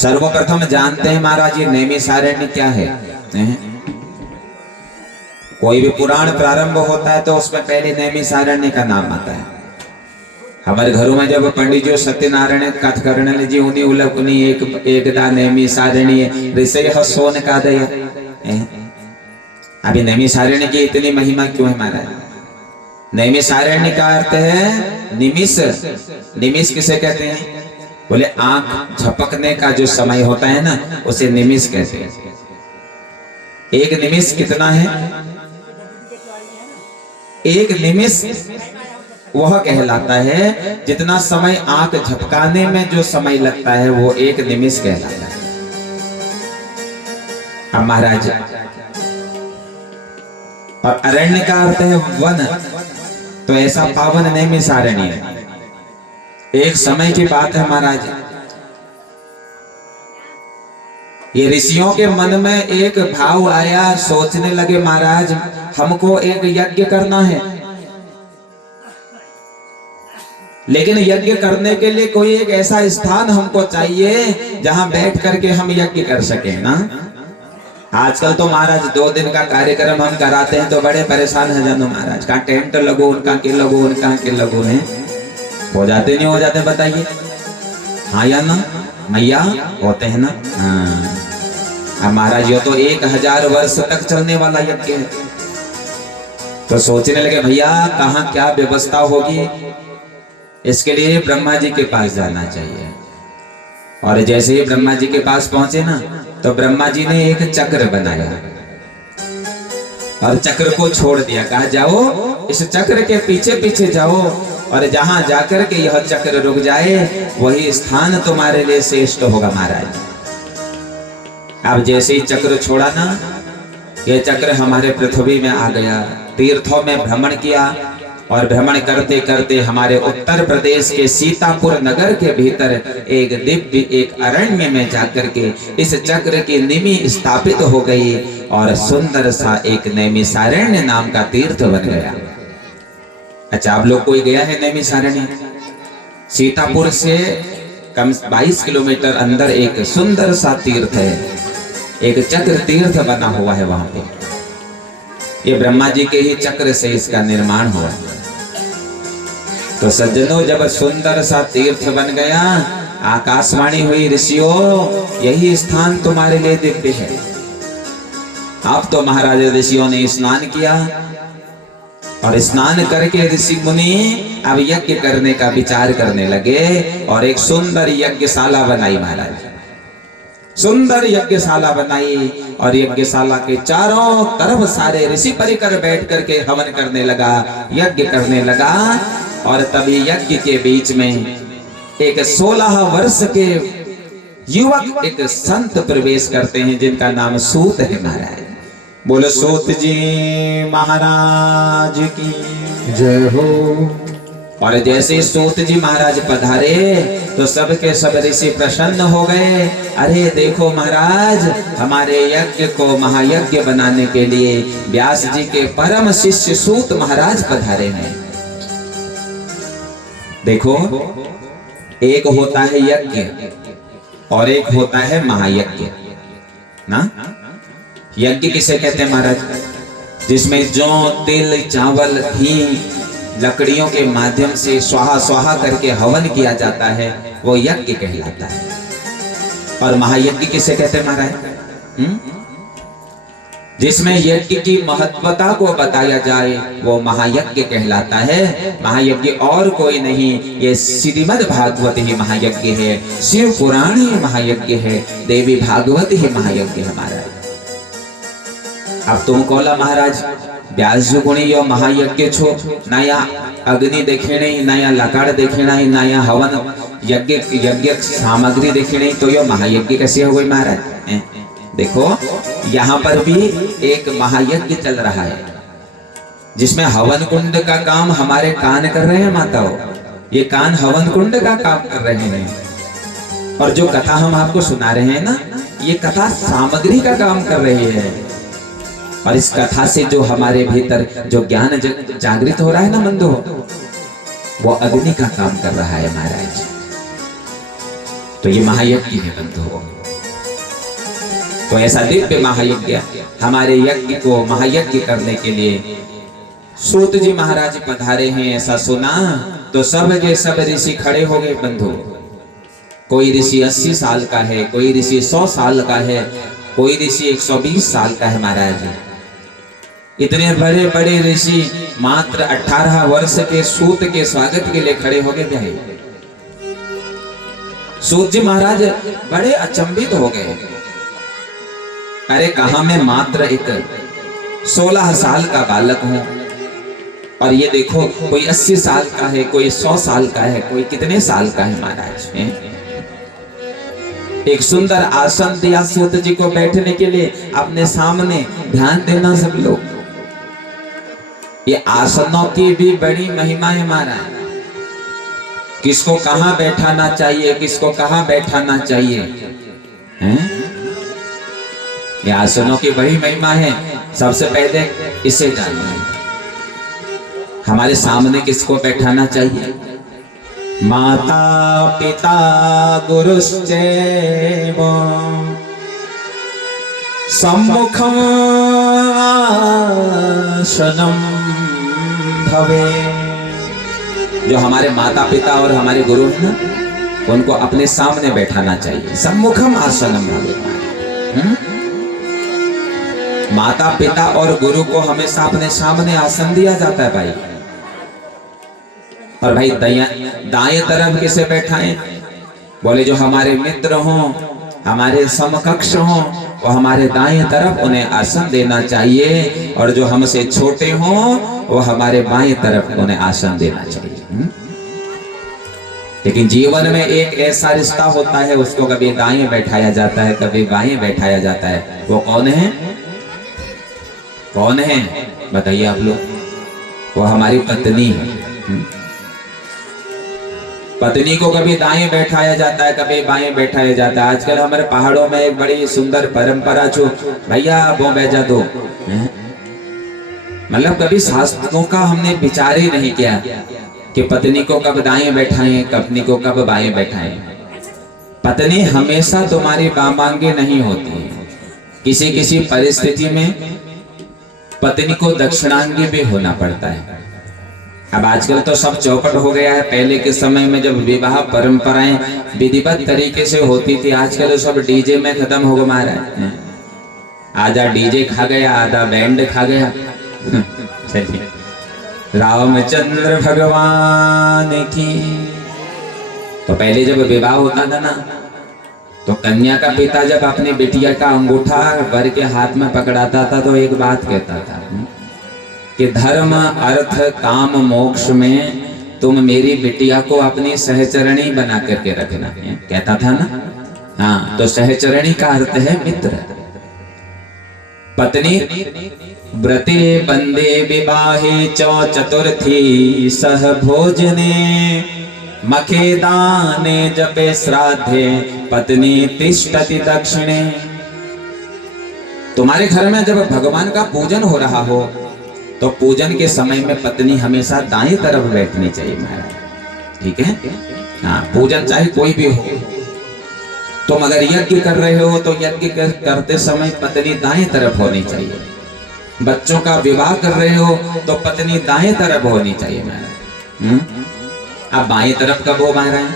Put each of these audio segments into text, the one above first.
सर्वप्रथम जानते हैं महाराज ये नैमिषारण्य क्या है? कोई भी पुराण प्रारंभ होता है तो उसमें पहले नैमिषारण्य का नाम आता है। हमारे घरों में जब पंडित जी सत्यनारायण कथ करने जी उन्हीं उलकुनी एकदा नैमिषारण्य ऋषय सोन का दया। अभी नैमिषारण्य की इतनी महिमा क्यों है महाराज? नैमिषारण्य का अर्थ है निमिष। निमिष किसे कहते हैं? बोले आंख झपकने का जो समय होता है ना उसे निमिष कहते हैं। एक निमिष कितना है? एक निमिष वह कहलाता है जितना समय आंख झपकाने में जो समय लगता है वो एक निमिष कहलाता है। अब महाराज और अरण्य का अर्थ है वन, तो ऐसा पावन नैमिषारण्य है। एक समय की बात है महाराज, ये ऋषियों के मन में एक भाव आया, सोचने लगे महाराज हमको एक यज्ञ करना है, लेकिन यज्ञ करने के लिए कोई एक ऐसा स्थान हमको चाहिए जहां बैठ करके हम यज्ञ कर सके ना। आजकल तो महाराज 2 दिन का कार्यक्रम हम कराते हैं तो बड़े परेशान है जानो महाराज, कहाँ टेंट लगो उनका के लगो उनका के लगो है, हो जाते नहीं हो जाते बताइए? हाँ या ना मैया होते हैं ना? हाँ। अब महाराज ये तो 1000 वर्ष तक चलने वाला यज्ञ है, तो सोचने लगे भैया कहाँ क्या व्यवस्था होगी, इसके लिए ब्रह्मा जी के पास जाना चाहिए। और जैसे ही ब्रह्मा जी के पास पहुंचे ना तो ब्रह्मा जी ने एक चक्र बनाया और चक्र को छोड़ दिया, कहा जाओ इस चक्र के पीछे पीछे जाओ और जहां जाकर के यह चक्र रुक जाए वही स्थान तुम्हारे लिए श्रेष्ठ होगा महाराज। अब जैसे ही चक्र छोड़ा ना, ये चक्र हमारे पृथ्वी में आ गया, तीर्थों में भ्रमण किया और भ्रमण करते करते हमारे उत्तर प्रदेश के सीतापुर नगर के भीतर एक दिव्य एक अरण्य में जाकर के इस चक्र की निमि स्थापित हो गई और सुंदर सा एक नैमिषारण्य नाम का तीर्थ बन गया। अच्छा, आप लोग कोई गया है नैमिषारण्य? सीतापुर से कम 22 किलोमीटर अंदर एक सुंदर सा तीर्थ है, एक चक्र तीर्थ बना हुआ है वहां पे। ये ब्रह्मा जी के ही चक्र से इसका निर्माण हुआ। तो सज्जनों जब सुंदर सा तीर्थ बन गया, आकाशवाणी हुई ऋषियों यही स्थान तुम्हारे लिए दिव्य है। अब तो महाराज ऋषियों ने स्नान किया और स्नान करके ऋषि मुनि अब यज्ञ करने का विचार करने लगे और एक सुंदर यज्ञशाला बनाई महाराज। सुंदर यज्ञशाला बनाई और यज्ञशाला के चारों तरफ सारे ऋषि परिकर बैठ करके हवन करने लगा, यज्ञ करने लगा। और तभी यज्ञ के बीच में एक 16 वर्ष के युवक एक संत प्रवेश करते हैं जिनका नाम सूत है महाराज। बोलो सूत जी महाराज की जय हो। और जैसे सूत जी महाराज पधारे तो सबके सब ऋषि प्रसन्न हो गए। अरे देखो महाराज, हमारे यज्ञ को महायज्ञ बनाने के लिए व्यास जी के परम शिष्य सूत महाराज पधारे हैं। देखो, एक होता है यज्ञ और एक होता है महायज्ञ ना। यज्ञ किसे कहते हैं महाराज? जिसमें जौ तिल चावल घी लकड़ियों के माध्यम से स्वाहा स्वाहा करके हवन किया जाता है, वो यज्ञ कहलाता है। और महायज्ञ किसे कहते हैं महाराज? जिसमें यज्ञ की महत्वता को बताया जाए वो महायज्ञ कहलाता है। महायज्ञ और कोई नहीं, ये श्रीमद् भागवत ही महायज्ञ है, शिव पुराण ही महायज्ञ है, देवी भागवत ही महायज्ञ है महाराज। अब तुम कोला महाराज व्यास जी गुणी यो महायज्ञ छो, नया अग्नि देखे नहीं, नया लकड़ देखे नहीं, नया हवन यज्ञ सामग्री देखे नहीं, तो यो महायज्ञ कैसे हो गई महाराज? देखो यहाँ पर भी एक महायज्ञ चल रहा है जिसमें हवन कुंड का काम हमारे कान कर रहे हैं माताओं। ये कान हवन कुंड का काम कर रहे हैं और जो कथा हम आपको सुना रहे हैं ना, ये कथा सामग्री का काम कर रही है। और इस कथा से जो हमारे भीतर जो ज्ञान जागृत हो रहा है ना बंधु, वो अग्नि का काम कर रहा है महाराज। तो ये महायज्ञ है बंधुओं। तो ऐसा दिव्य महायज्ञ, हमारे यज्ञ को महायज्ञ करने के लिए सूत जी महाराज पधारे हैं। ऐसा सुना तो सब के सब ऋषि खड़े हो गए बंधु। कोई ऋषि 80 साल का है, कोई ऋषि 100 साल का है, कोई ऋषि 120 साल का है महाराज। इतने बड़े बड़े ऋषि मात्र 18 वर्ष के सूत के स्वागत के लिए खड़े हो गए भाई। सूत जी महाराज बड़े अचंभित हो गए। अरे कहा मैं मात्र एक 16 साल का बालक हूं, और ये देखो कोई 80 साल का है, कोई 100 साल का है, कोई कितने साल का है महाराज। एक सुंदर आसन दिया सूत जी को बैठने के लिए अपने सामने। ध्यान देना सब लोग, ये आसनों की भी बड़ी महिमा है महाराज। किसको कहां बैठाना चाहिए, किसको कहां बैठाना चाहिए, हैं? ये आसनों की बड़ी महिमा है। सबसे पहले इसे जानना, हमारे सामने किसको बैठाना चाहिए। माता पिता गुरुश्चैव सम्मुखम आसनं भवे। जो हमारे माता पिता और हमारे गुरु हैं ना, उनको अपने सामने बैठाना चाहिए। सम्मुखम आसनं भवे। माता पिता और गुरु को हमेशा अपने सामने आसन दिया जाता है भाई। और भाई दाएं तरफ किसे बैठाएं? बोले जो हमारे मित्र हों, हमारे समकक्ष हों, वो हमारे दाएं तरफ उन्हें आसन देना चाहिए, और जो हमसे छोटे हों वो हमारे बाएं तरफ उन्हें आसन देना चाहिए। लेकिन जीवन में एक ऐसा रिश्ता होता है, उसको कभी दाएं बैठाया जाता है, कभी बाएं बैठाया जाता है। वो कौन है? कौन है बताइए आप लोग? वो हमारी पत्नी है। पत्नी को कभी दाएं बैठाया जाता है, कभी बाएं बैठाया जाता है। आजकल हमारे पहाड़ों में एक बड़ी सुंदर परंपरा छो, भैया वो बैजा दो। मतलब कभी शास्त्रों का हमने विचार ही नहीं किया कि पत्नी को कब दाएं बैठाएं, पत्नी को कब बाएं बैठाएं। पत्नी हमेशा तुम्हारी वामांगी नहीं होती, किसी किसी परिस्थिति में पत्नी को दक्षिणांगी भी होना पड़ता है। अब आजकल तो सब चौपट हो गया है। पहले के समय में जब विवाह परंपराएं विधिवत तरीके से होती थी, आजकल सब डीजे में खत्म हो गया। आधा डीजे खा गया, आधा बैंड खा गया। चलिए, रामचंद्र भगवान की। तो पहले जब विवाह होता था ना, तो कन्या का पिता जब अपनी बिटिया का अंगूठा वर के हाथ में पकड़ाता था तो एक बात कहता था कि धर्म अर्थ काम मोक्ष में तुम मेरी बिटिया को अपनी सहचरणी बना करके रखना। कहता था ना। हाँ, तो सहचरणी का अर्थ है मित्र। पत्नी व्रते बंदे विवाहे चतुर्थी सह भोजने मखे दाने जपे श्राद्धे पत्नी तिष्ठति दक्षिणे। तुम्हारे घर में जब भगवान का पूजन हो रहा हो तो पूजन के समय में पत्नी हमेशा दाएं तरफ बैठनी चाहिए महाराज। ठीक है? हाँ, पूजन चाहे कोई भी हो। तुम अगर यज्ञ कर रहे हो तो यज्ञ करते समय पत्नी दाएं तरफ होनी चाहिए। बच्चों का विवाह कर रहे हो तो पत्नी दाएं तरफ होनी चाहिए महाराज। अब बाएं तरफ कब हो महाराज?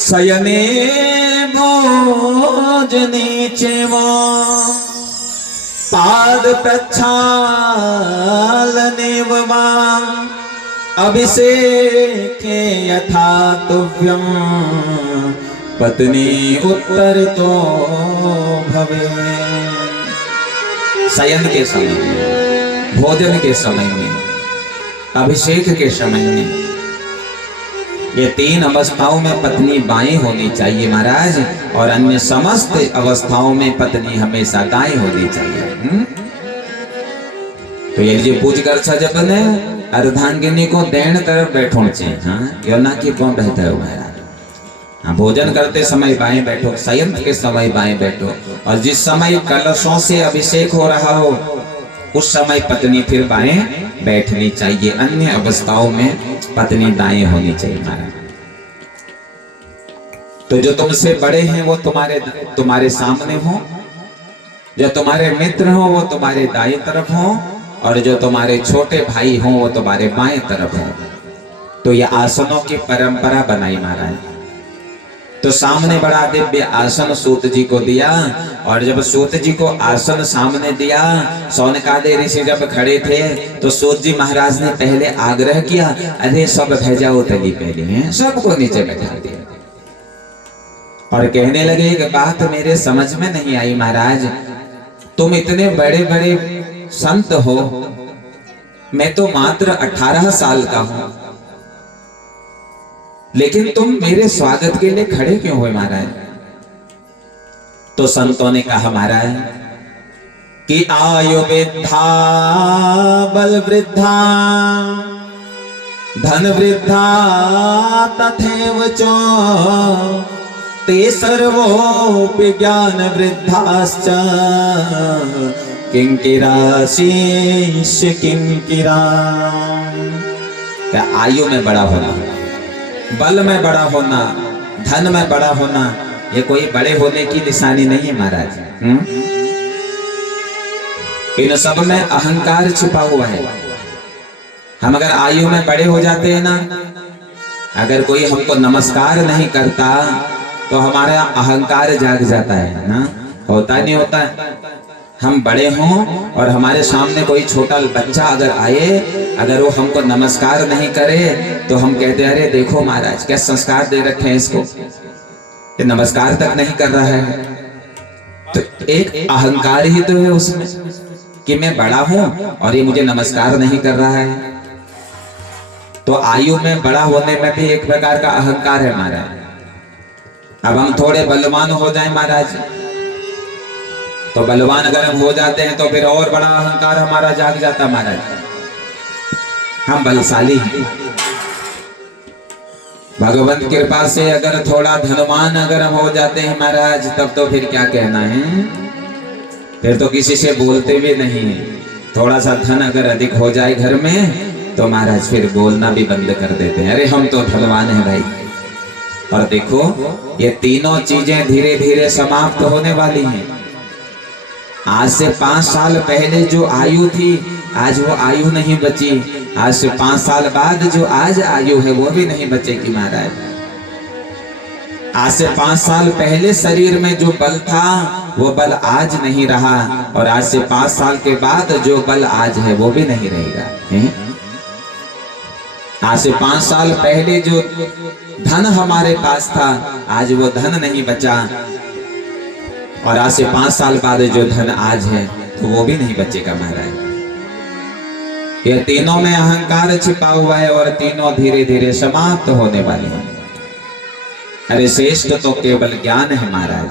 शयने भोजने चेवा पाद प्रक्षालने वाम अभिषेके यथा तुभ्यं पत्नी उत्तर तो भवे। शयन के समय में, भोजन के समय में, अभिषेक के समय में, ये तीन अवस्थाओं में पत्नी बाएं होनी चाहिए महाराज, और अन्य समस्त अवस्थाओं में पत्नी हमेशा दाएं होनी चाहिए। तो ये लीजिए पूज कर जब ने अर्धांगिनी को दैन तरफ बैठो चाहिए। हाँ, यो ना कि कौन रहता है महाराज। हाँ, भोजन करते समय बाएं बैठो, शयन के समय बाएं बैठो, और जिस समय कलशों से अभिषेक हो रहा हो उस समय पत्नी फिर बाएं बैठनी चाहिए। अन्य अवस्थाओं में पत्नी दाएं होनी चाहिए महाराज। तो जो तुमसे बड़े हैं वो तुम्हारे सामने हो, जो तुम्हारे मित्र हो वो तुम्हारे दाएं तरफ हो, और जो तुम्हारे छोटे भाई हो वो तुम्हारे बाएं तरफ हो। तो ये आसनों की परंपरा बनाई महाराज। तो सामने बड़ा दिव्य आसन सूत जी को दिया, और जब सूत जी को आसन सामने दिया, शौनकादि ऋषि जब खड़े थे तो सूत जी महाराज ने पहले आग्रह किया, अरे सब भेजाओ तली पहले हैं, सबको नीचे बैठा दिया। और कहने लगे कि बात मेरे समझ में नहीं आई महाराज, तुम इतने बड़े बड़े संत हो, मैं तो मात्र 18 साल का हूं, लेकिन तुम मेरे स्वागत के लिए खड़े क्यों हुए महाराज? तो संतों ने कहा महाराज कि आयु वृद्धा बल वृद्धा धन वृद्धा तथैव च ते सर्वोऽपि ज्ञान वृद्धाश्च किंकिराशीष किंकिरा। क्या आयु में बड़ा होना, बल में बड़ा होना, धन में बड़ा होना, ये कोई बड़े होने की निशानी नहीं है महाराज। इन सब में अहंकार छिपा हुआ है। हम अगर आयु में बड़े हो जाते हैं ना, अगर कोई हमको नमस्कार नहीं करता तो हमारा अहंकार जाग जाता है ना, होता नहीं होता है। हम बड़े हों और हमारे सामने कोई छोटा बच्चा अगर आए, अगर वो हमको नमस्कार नहीं करे तो हम कहते हैं अरे देखो महाराज क्या संस्कार दे रखे हैं इसको, ये नमस्कार तक नहीं कर रहा है। तो एक अहंकार ही तो है उसमें कि मैं बड़ा हूं और ये मुझे नमस्कार नहीं कर रहा है। तो आयु में बड़ा होने में भी एक प्रकार का अहंकार है महाराज। अब हम थोड़े बलवान हो जाएं महाराज, तो बलवान अगर हम हो जाते हैं तो फिर और बड़ा अहंकार हमारा जाग जाता महाराज, हम बलशाली हैं। भगवंत कृपा से अगर थोड़ा धनवान अगर हम हो जाते हैं महाराज, तब तो फिर क्या कहना है, फिर तो किसी से बोलते भी नहीं। थोड़ा सा धन अगर अधिक हो जाए घर में तो महाराज फिर बोलना भी बंद कर देते हैं, अरे हम तो धनवान हैं भाई। और देखो ये तीनों चीजें धीरे धीरे समाप्त होने वाली हैं। आज से 5 साल पहले जो आयु थी आज वो आयु नहीं बची, आज से 5 साल बाद जो आज आयु है वो भी नहीं बचेगी महाराज। आज से 5 साल पहले शरीर में जो बल था वो बल आज नहीं रहा, और आज से 5 साल के बाद जो बल आज है वो भी नहीं रहेगा। आज से 5 साल पहले जो धन हमारे पास था आज वो धन नहीं बचा, और आज से 5 साल बाद जो धन आज है तो वो भी नहीं बचेगा महाराज। ये तीनों में अहंकार छिपा हुआ है और तीनों धीरे धीरे समाप्त होने वाले हैं। अरे श्रेष्ठ तो केवल ज्ञान है महाराज।